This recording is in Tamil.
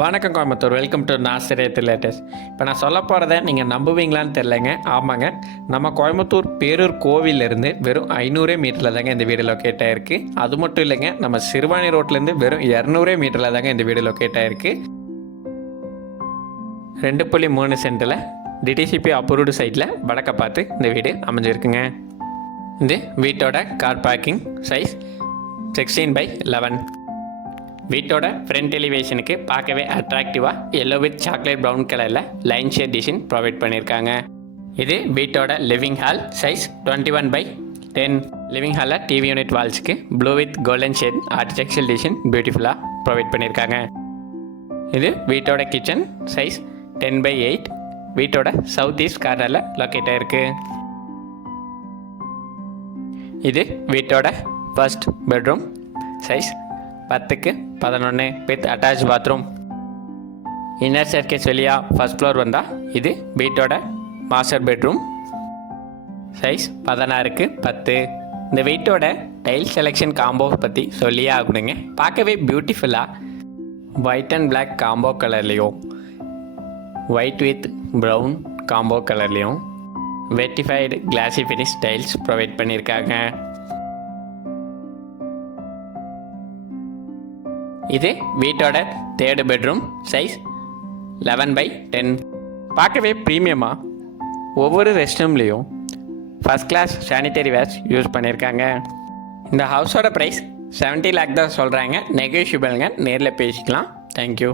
வணக்கம் கோயம்புத்தூர், வெல்கம் டு நாசிரியத் லேட்டஸ்ட். இப்போ நான் சொல்ல போகிறத நீங்கள் நம்புவீங்களான்னு தெரிலங்க. ஆமாங்க, நம்ம கோயம்புத்தூர் பேரூர் கோவிலேருந்து வெறும் 500 மீட்டரில் தாங்க இந்த வீடு லொக்கேட் ஆகிருக்கு. அது மட்டும் இல்லைங்க, நம்ம சிறுவாணி ரோட்லேருந்து வெறும் 200 மீட்டரில் தாங்க இந்த வீடு லொக்கேட் ஆகிருக்கு. 2.3 சென்டில் டிடிசிபி அப்ரூவ்டு சைட்டில் வடக்க பார்த்து இந்த வீடு அமைஞ்சிருக்குங்க. இந்த வீட்டோட கார் பார்க்கிங் சைஸ் 16/11. வீட்டோட ஃப்ரண்ட் எலிவேஷனுக்கு பார்க்கவே அட்ராக்டிவாக எல்லோ வித் சாக்லேட் ப்ரௌன் கலரில் லைன் ஷேட் டிசைன் ப்ரொவைட் பண்ணியிருக்காங்க. இது வீட்டோட லிவிங் ஹால் சைஸ் 21/10. லிவிங் ஹாலில் டிவி யூனிட் வால்ஸ்க்கு blue with golden shade architectural design பியூட்டிஃபுல்லாக ப்ரொவைட் பண்ணியிருக்காங்க. இது வீட்டோட கிச்சன் சைஸ் 10/8. வீட்டோட சவுத் ஈஸ்ட் கார்னரில் லொக்கேட் ஆகிருக்கு. இது வீட்டோட first bedroom size 10/11 with attach bathroom. Inner staircase வழியாக ஃபர்ஸ்ட் ஃப்ளோர் வந்தால் இது வீட்டோட மாஸ்டர் பெட்ரூம் சைஸ் 16/10. இந்த வீட்டோட டைல் செலெக்ஷன் காம்போ பற்றி சொல்லியே ஆகணுங்க. பார்க்கவே பியூட்டிஃபுல்லாக ஒயிட் அண்ட் பிளாக் காம்போ கலர்லேயும் ஒயிட் வித் ப்ரௌன் காம்போ கலர்லேயும் வெட்டிஃபைடு கிளாசி ஃபினிஷ் டைல்ஸ் ப்ரொவைட் பண்ணியிருக்காங்க. இது வீட்டோட தேர்டு பெட்ரூம் சைஸ் 11/10. பார்க்கவே ப்ரீமியமாக ஒவ்வொரு ரெஸ்ட் ரூம்லேயும் first class sanitary wares use பண்ணியிருக்காங்க. இந்த ஹவுஸோட ப்ரைஸ் 70 lakh தான் சொல்கிறாங்க. நெகோஷியபிள்ங்க, நேரில் பேசிக்கலாம். தேங்க்யூ.